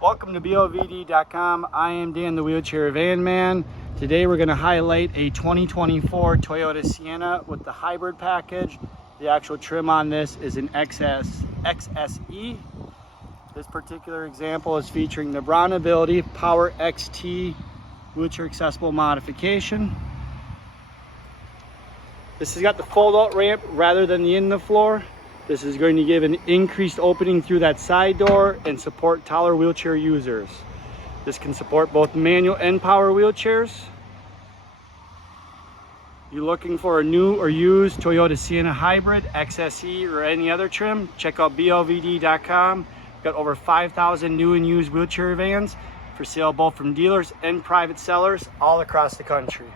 Welcome to BraunAbility.com. I am Dan, the wheelchair van man. Today we're going to highlight a 2024 Toyota Sienna with the hybrid package. The actual trim on this is an XSE. This particular example is featuring the BraunAbility Power XT wheelchair accessible modification. This has got the fold-out ramp rather than the in the floor. This is going to give an increased opening through that side door and support taller wheelchair users. This can support both manual and power wheelchairs. You're looking for a new or used Toyota Sienna Hybrid, XSE, or any other trim? Check out BraunAbility.com. We've got over 5,000 new and used wheelchair vans for sale both from dealers and private sellers all across the country.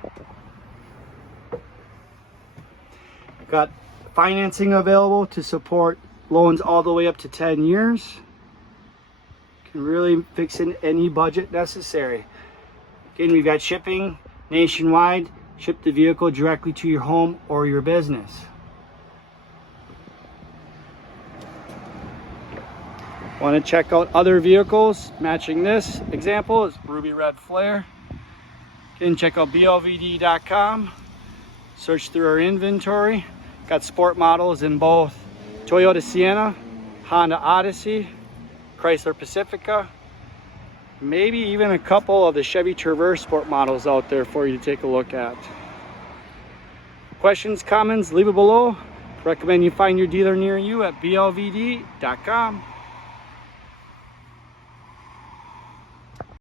We've got financing available to support loans all the way up to 10 years. Can really fix in any budget necessary. Again, we've got shipping nationwide. Ship the vehicle directly to your home or your business. Want to check out other vehicles matching this example is ruby red flare. Again, check out BraunAbility.com. Search through our inventory. Got sport models in both Toyota Sienna, Honda Odyssey, Chrysler Pacifica, maybe even a couple of the Chevy Traverse sport models out there for you to take a look at. Questions, comments, leave it below. Recommend you find your dealer near you at BraunAbility.com.